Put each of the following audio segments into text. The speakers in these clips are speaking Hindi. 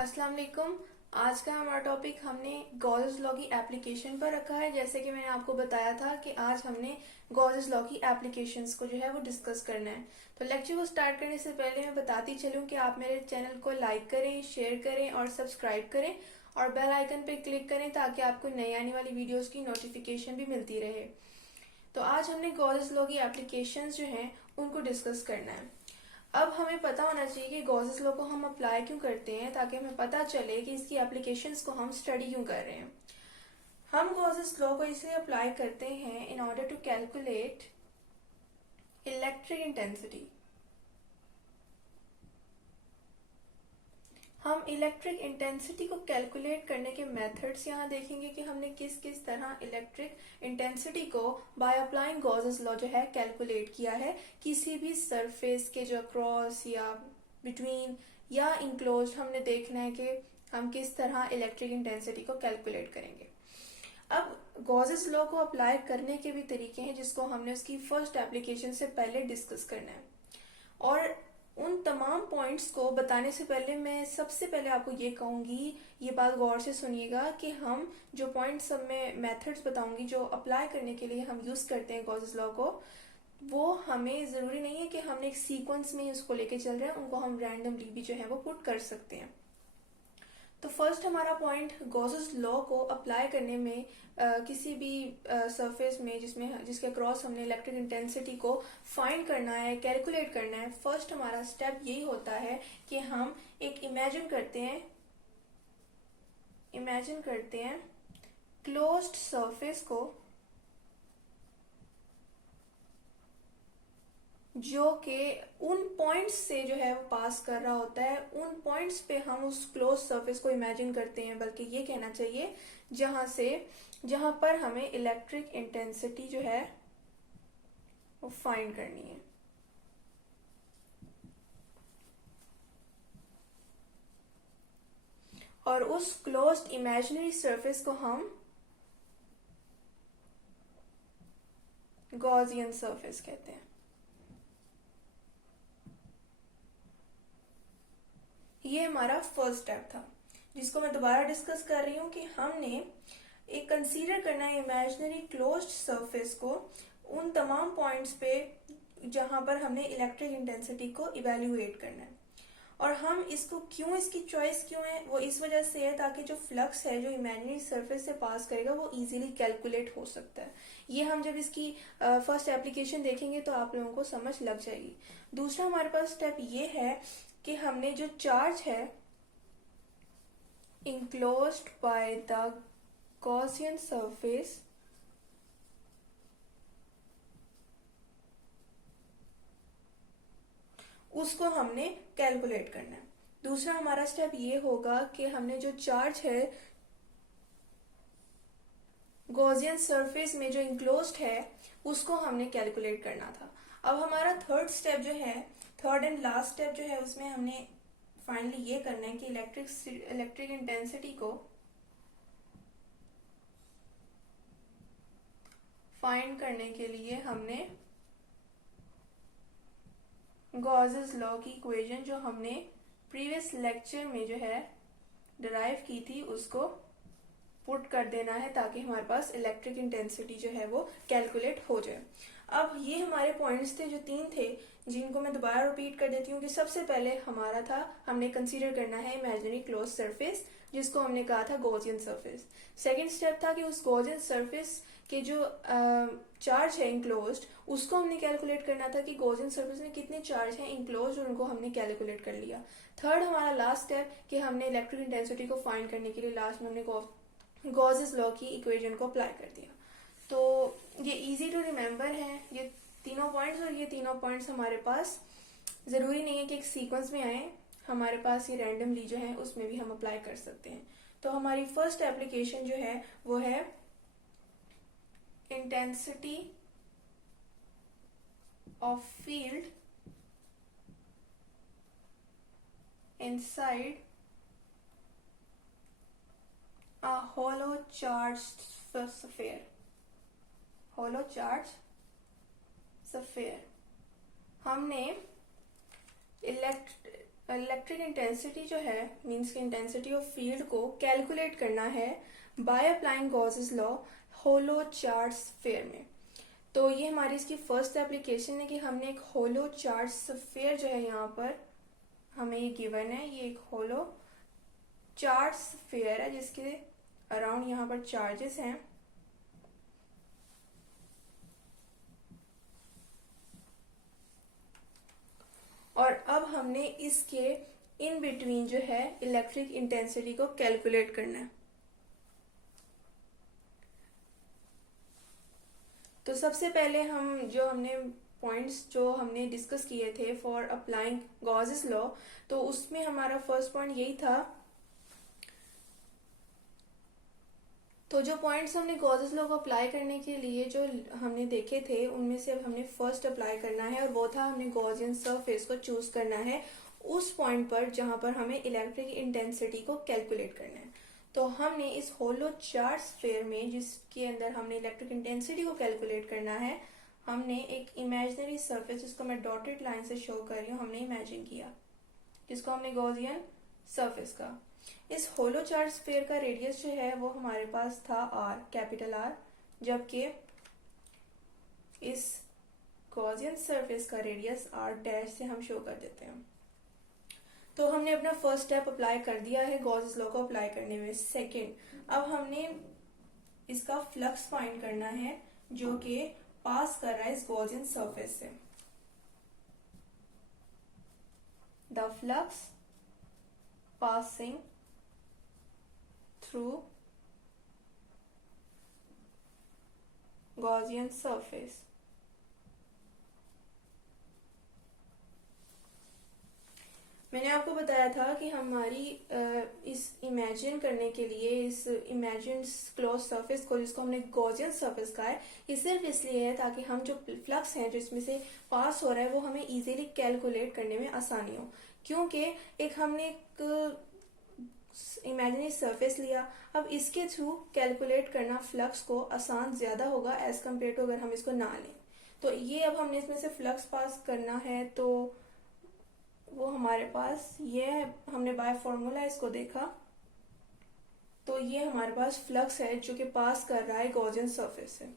अस्सलाम वालेकुम। आज का हमारा टॉपिक हमने गॉसेस लॉ की एप्लीकेशन पर रखा है। जैसे कि मैंने आपको बताया था कि आज हमने गॉसेस लॉ की एप्लीकेशंस को जो है वो डिस्कस करना है। तो लेक्चर को स्टार्ट करने से पहले मैं बताती चलूं कि आप मेरे चैनल को लाइक करें, शेयर करें और सब्सक्राइब करें और बेल आइकन पे क्लिक करें ताकि आपको नई आने वाली वीडियोस की नोटिफिकेशन भी मिलती रहे। तो आज हमने गॉसेस लॉ की एप्लीकेशंस जो हैं उनको डिस्कस करना है। अब हमें पता होना चाहिए कि गॉसेस लॉ को हम अप्लाई क्यों करते हैं, ताकि हमें पता चले कि इसकी एप्लीकेशंस को हम स्टडी क्यों कर रहे हैं। हम गॉसेस लॉ को इसलिए अप्लाई करते हैं in order to calculate electric intensity. हम इलेक्ट्रिक इंटेंसिटी को कैलकुलेट करने के मेथड्स यहाँ देखेंगे कि हमने किस किस तरह इलेक्ट्रिक इंटेंसिटी को बाय अप्लाइंग गॉसेस लॉ जो है कैलकुलेट किया है किसी भी सरफेस के जो अक्रॉस या बिटवीन या इंक्लोज। हमने देखना है कि हम किस तरह इलेक्ट्रिक इंटेंसिटी को कैलकुलेट करेंगे। अब गॉसेस लॉ को अप्लाई करने के भी तरीके हैं जिसको हमने उसकी फर्स्ट एप्लीकेशन से पहले डिस्कस करना है। और उन तमाम पॉइंट्स को बताने से पहले मैं सबसे पहले आपको ये कहूंगी, ये बात गौर से सुनिएगा कि हम जो पॉइंट्स सब में मेथड्स बताऊंगी जो अप्लाई करने के लिए हम यूज करते हैं गॉसेस लॉ को, वो हमें जरूरी नहीं है कि हमने एक सीक्वेंस में ही उसको लेके चल रहे हैं, उनको हम रैंडमली भी जो है वो पुट कर सकते हैं। तो फर्स्ट हमारा पॉइंट, गॉसेस लॉ को अप्लाई करने में किसी भी सरफेस में जिसके अक्रॉस हमने इलेक्ट्रिक इंटेंसिटी को फाइंड करना है, कैलकुलेट करना है। फर्स्ट हमारा स्टेप यही होता है कि हम एक इमेजिन करते हैं क्लोज्ड सरफेस को जो कि उन पॉइंट्स से जो है वो पास कर रहा होता है। उन पॉइंट्स पे हम उस क्लोज सरफेस को इमेजिन करते हैं, बल्कि ये कहना चाहिए जहां पर हमें इलेक्ट्रिक इंटेंसिटी जो है वो फाइंड करनी है। और उस क्लोज्ड इमेजिनरी सरफेस को हम गॉसियन सरफेस कहते हैं। ये हमारा फर्स्ट स्टेप था जिसको मैं दोबारा डिस्कस कर रही हूं कि हमने एक कंसीडर करना है इमेजिनरी क्लोज्ड सरफेस को उन तमाम पॉइंट्स पे जहां पर हमने इलेक्ट्रिक इंटेंसिटी को इवेल्युएट करना है। और हम इसको क्यों, इसकी चॉइस क्यों है, वो इस वजह से है ताकि जो फ्लक्स है जो इमेजिनरी सरफेस से पास करेगा वो इजीली कैलकुलेट हो सकता है। ये हम जब इसकी फर्स्ट एप्लीकेशन देखेंगे तो आप लोगों को समझ लग जाएगी। दूसरा हमारे पास स्टेप ये है कि हमने जो चार्ज है enclosed by the Gaussian surface उसको हमने कैलकुलेट करना है। दूसरा हमारा स्टेप ये होगा कि हमने जो चार्ज है गॉसियन सरफेस में जो इंक्लोज्ड है उसको हमने कैलकुलेट करना था। अब हमारा थर्ड स्टेप जो है, थर्ड एंड लास्ट स्टेप जो है, उसमें हमने फाइनली ये करना है कि इलेक्ट्रिक इंटेंसिटी को फाइंड करने के लिए हमने गॉसेस लॉ की इक्वेशन जो हमने प्रीवियस लेक्चर में जो है डिराइव की थी उसको पुट कर देना है ताकि हमारे पास इलेक्ट्रिक इंटेंसिटी जो है वो कैलकुलेट हो जाए। अब ये हमारे पॉइंट्स थे जो तीन थे, जिनको मैं दोबारा रिपीट कर देती हूँ कि सबसे पहले हमारा था हमने कंसीडर करना है इमेजिनरी क्लोज सरफेस जिसको हमने कहा था गॉसियन सरफेस। सेकंड स्टेप था कि उस गॉसियन सरफेस के जो चार्ज है इंक्लोज्ड उसको हमने कैलकुलेट करना था कि गॉसियन सरफेस में कितने चार्ज हैं इंक्लोज्ड, और उनको हमने कैलकुलेट कर लिया। थर्ड हमारा लास्ट स्टेप कि हमने इलेक्ट्रिक इंटेंसिटी को फाइंड करने के लिए लास्ट में हमने गॉसेस लॉ की इक्वेशन को अप्लाई कर दिया। तो ये इजी टू रिमेम्बर है ये तीनों पॉइंट्स, और ये तीनों पॉइंट्स हमारे पास जरूरी नहीं है कि एक सीक्वेंस में आए, हमारे पास ये रैंडमली जो है उसमें भी हम अप्लाई कर सकते हैं। तो हमारी फर्स्ट एप्लीकेशन जो है वो है intensity of field inside a hollow charged sphere. hollow charged sphere हमने इलेक्ट्रिक इंटेंसिटी जो है मींस की इंटेंसिटी ऑफ फील्ड को कैलकुलेट करना है by applying Gauss's law hollow charge sphere में। तो ये हमारी इसकी फर्स्ट एप्लीकेशन है कि हमने एक होलो चार्ज स्फीयर जो है यहाँ पर हमें ये गिवन है, ये एक होलो चार्ज स्फीयर है जिसके अराउंड यहाँ पर चार्जेस हैं। और अब हमने इसके इन बिटवीन जो है इलेक्ट्रिक इंटेंसिटी को कैलकुलेट करना है। तो सबसे पहले हमने पॉइंट्स जो हमने डिस्कस किए थे फॉर अप्लाइंग गॉसेस लॉ, तो उसमें हमारा फर्स्ट पॉइंट यही था। तो जो पॉइंट्स हमने गॉसेस लॉ को अप्लाई करने के लिए जो हमने देखे थे उनमें से अब हमने फर्स्ट अप्लाई करना है, और वो था हमने गॉसियन सरफेस को चूज करना है उस पॉइंट पर जहां पर हमें इलेक्ट्रिक इंटेंसिटी को कैलकुलेट करना है। तो हमने इस होलो चार्ज स्फीयर में जिसके अंदर हमने इलेक्ट्रिक इंटेंसिटी को कैलकुलेट करना है, हमने एक इमेजिनरी सरफेस जिसको मैं डॉटेड लाइन से शो कर रही हूँ हमने इमेजिन किया, जिसको हमने गॉसियन सरफेस का। इस होलो चार्ज स्फीयर का रेडियस जो है वो हमारे पास था आर, कैपिटल आर, जबकि इस गॉसियन सरफेस का रेडियस आर डैश से हम शो कर देते हैं। तो हमने अपना फर्स्ट स्टेप अप्लाई कर दिया है गॉसेस लॉ को अप्लाई करने में। सेकंड, अब हमने इसका फ्लक्स फाइंड करना है जो कि पास कर रहा है इस गॉसियन सरफेस से। The flux passing through Gaussian surface। मैंने आपको बताया था कि हमारी इस इमेजिन करने के लिए इस इमेजिन क्लोज सरफेस को जिसको हमने गॉसियन सरफेस कहा है, ये सिर्फ इसलिए है ताकि हम जो फ्लक्स है जो इसमें से पास हो रहा है वो हमें इजीली कैलकुलेट करने में आसानी हो। क्योंकि हमने एक इमेजिनरी सरफेस लिया, अब इसके थ्रू कैलकुलेट करना फ्लक्स को आसान ज्यादा होगा एज कम्पेयर टू अगर हम इसको ना लें। तो ये अब हमने इसमें से फ्लक्स पास करना है, तो वो हमारे पास ये है, हमने बाय फॉर्मूला इसको देखा, तो ये हमारे पास फ्लक्स है जो कि पास कर रहा है गॉसियन सरफेस से।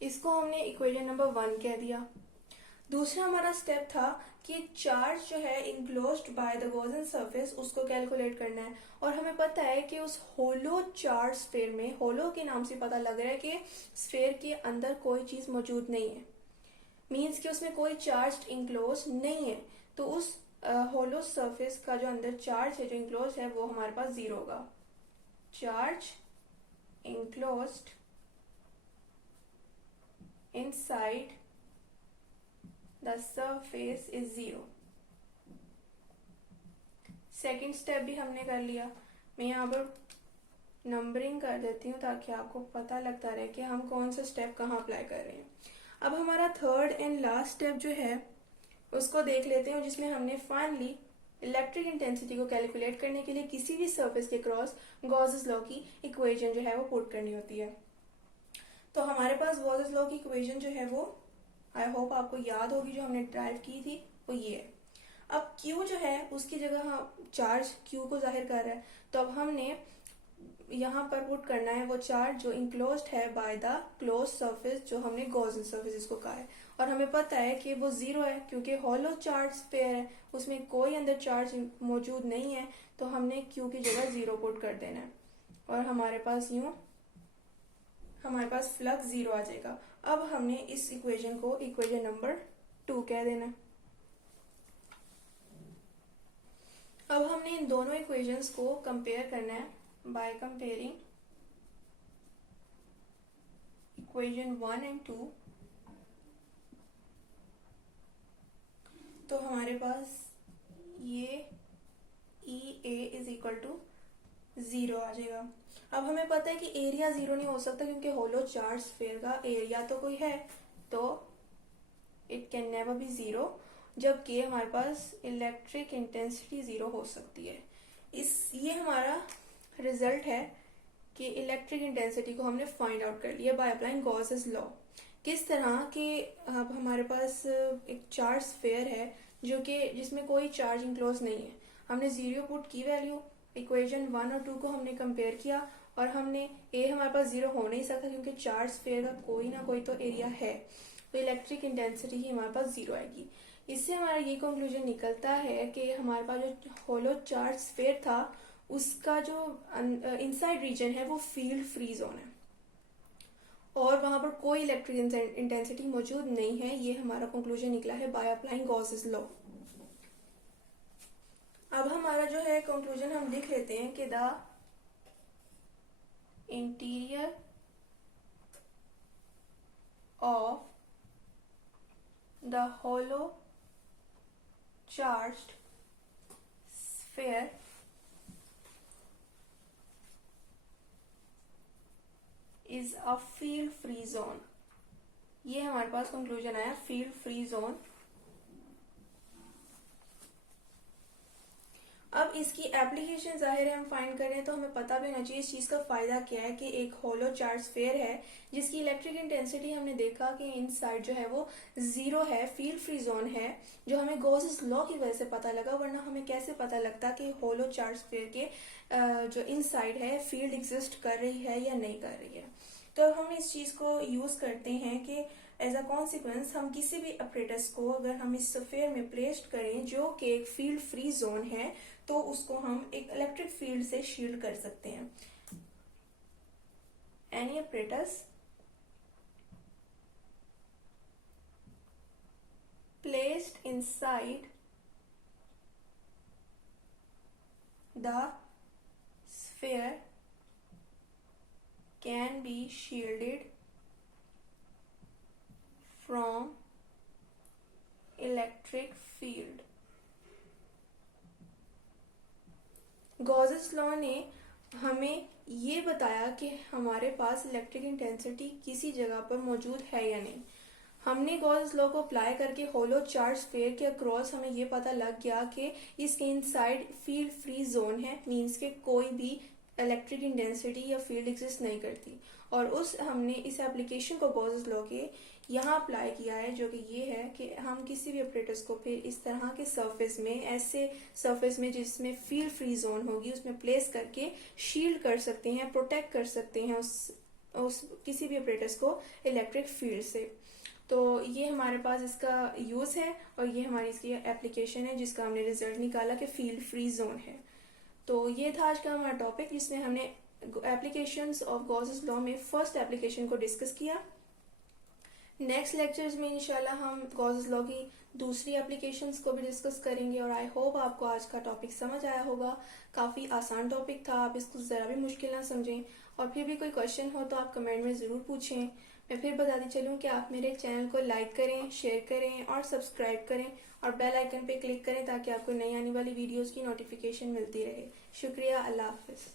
इसको हमने इक्वेशन नंबर 1 कह दिया। दूसरा हमारा स्टेप था कि चार्ज जो है enclosed by the Gaussian surface उसको कैलकुलेट करना है, और हमें पता है कि उस होलो चार्ज स्फीयर में, होलो के नाम से पता लग रहा है कि स्फीयर के अंदर कोई चीज मौजूद नहीं है, मींस कि उसमें कोई चार्ज इनक्लोज नहीं है। तो उस होलो सरफेस का जो अंदर चार्ज है जो इनक्लोज है वो हमारे पास 0 होगा। Charge enclosed inside the surface is 0। Second step भी हमने कर लिया। मैं यहाँ पर नंबरिंग कर देती हूँ ताकि आपको पता लगता रहे कि हम कौन सा स्टेप कहाँ अप्लाई कर रहे हैं। अब हमारा थर्ड एंड लास्ट स्टेप जो है उसको देख लेते हैं, जिसमें हमने फाइनली इलेक्ट्रिक इंटेंसिटी को कैलकुलेट करने के लिए किसी भी सरफेस के क्रॉस गॉसेस लॉ की इक्वेशन जो है वो पुट करनी होती है। तो हमारे पास गॉसेस लॉ की इक्वेशन जो है वो आई होप आपको याद होगी, जो हमने ड्राइव की थी वो ये है। अब Q जो है उसकी जगह चार्ज Q को जाहिर कर रहा है, तो अब हमने यहाँ पर पुट करना है वो चार्ज जो इनक्लोज्ड है बाय द क्लोज सरफेस जो हमने गॉसियन सरफेस इसको कहा है, और हमें पता है कि वो 0 है क्योंकि होलो चार्ज स्फीयर है, उसमें कोई अंदर चार्ज मौजूद नहीं है, तो हमने Q की जगह 0 पुट कर देना है, और हमारे पास फ्लक्स 0 आ जाएगा। अब हमने इस इक्वेशन को इक्वेशन नंबर 2 कह देना। अब हमने इन दोनों इक्वेशंस को कंपेयर करना है बाय कंपेयरिंग इक्वेशन 1 एंड 2। तो हमारे पास ये EA इज इक्वल टू 0 आ जाएगा। अब हमें पता है कि एरिया 0 नहीं हो सकता क्योंकि होलो चार्ज स्फीयर का एरिया तो कोई है, तो इट कैन नेवर बी 0, जबकि हमारे पास इलेक्ट्रिक इंटेंसिटी 0 हो सकती है। ये हमारा रिजल्ट है कि इलेक्ट्रिक इंटेंसिटी को हमने फाइंड आउट कर लिया बाय अप्लाइंग गॉसेस लॉ। किस तरह के अब हमारे पास एक चार्ज स्फीयर है जो कि जिसमें कोई चार्ज इंक्लोज नहीं है। हमने जीरो पुट की वैल्यू, इक्वेशन 1 और 2 को हमने कंपेयर किया और हमने ए हमारे पास जीरो हो नहीं सकता क्योंकि चार्ज स्फीयर का कोई ना कोई तो एरिया है, तो इलेक्ट्रिक इंटेंसिटी ही हमारे पास जीरो आएगी। इससे हमारा ये कंक्लूजन निकलता है कि हमारे पास जो होलो चार्ज स्फीयर था उसका जो इनसाइड रीजन है वो फील्ड फ्री जोन है और वहां पर कोई इलेक्ट्रिक इंटेंसिटी मौजूद नहीं है। ये हमारा कंक्लूजन निकला है बाय अप्लाइंग गॉसेस लॉ। अब हमारा जो है कंक्लूजन हम लिख लेते हैं कि the interior of the hollow charged sphere is a field free zone. ये हमारे पास कंक्लूजन आया, फील्ड फ्री जोन। अब इसकी एप्लीकेशन जाहिर है हम फाइंड करें तो हमें पता भी होना चाहिए इस चीज का फायदा क्या है कि एक होलो चार्ज स्फीयर है जिसकी इलेक्ट्रिक इंटेंसिटी हमने देखा कि इनसाइड जो है वो जीरो है, फील्ड फ्री जोन है, जो हमें गॉसेस लॉ की वजह से पता लगा, वरना हमें कैसे पता लगता कि होलो चार्ज स्फीयर के जो इनसाइड है फील्ड एग्जिस्ट कर रही है या नहीं कर रही है। तो हम इस चीज को यूज करते हैं कि एज अ कॉन्सिक्वेंस हम किसी भी अपरेटस को अगर हम इस स्फीयर में प्लेस्ड करें जो कि एक फील्ड फ्री जोन है तो उसको हम एक इलेक्ट्रिक फील्ड से शील्ड कर सकते हैं। Any apparatus placed inside the sphere can be shielded from electric field। Gauss's law ने हमें ये बताया कि हमारे पास इलेक्ट्रिक इंटेंसिटी किसी जगह पर मौजूद है या नहीं। हमने गॉसेस लॉ को अप्लाई करके होलो चार्ज स्फीयर के अक्रॉस हमें ये पता लग गया कि इसके इनसाइड फील्ड फ्री जोन है, मींस के कोई भी इलेक्ट्रिक इंटेंसिटी या फील्ड एग्जिस्ट नहीं करती। और हमने इस एप्लीकेशन को गॉसेस लॉ के यहाँ अप्लाई किया है जो कि ये है कि हम किसी भी ऑपरेटर्स को फिर इस तरह के सरफेस में, ऐसे सरफेस में जिसमें फील्ड फ्री जोन होगी उसमें प्लेस करके शील्ड कर सकते हैं, प्रोटेक्ट कर सकते हैं उस किसी भी ऑपरेटर्स को इलेक्ट्रिक फील्ड से। तो ये हमारे पास इसका यूज है और ये हमारी इसकी एप्लीकेशन है जिसका हमने रिजल्ट निकाला कि फील्ड फ्री जोन है। तो ये था आज का हमारा टॉपिक जिसमें हमने एप्लीकेशंस ऑफ गॉसेस लॉ में फर्स्ट एप्लीकेशन को डिस्कस किया। नेक्स्ट लेक्चर्स में इंशाल्लाह हम गॉसेस लॉ की दूसरी एप्लीकेशंस को भी डिस्कस करेंगे और आई होप आपको आज का टॉपिक समझ आया होगा। काफ़ी आसान टॉपिक था, आप इसको ज़रा भी मुश्किल ना समझें। और फिर भी कोई क्वेश्चन हो तो आप कमेंट में ज़रूर पूछें। मैं फिर बताती चलूँ कि आप मेरे चैनल को लाइक करें, शेयर करें और सब्सक्राइब करें और बेल आइकन पे क्लिक करें ताकि आपको नई आने वाली वीडियोज़ की नोटिफिकेशन मिलती रहे। शुक्रिया, अल्लाह हाफिज़।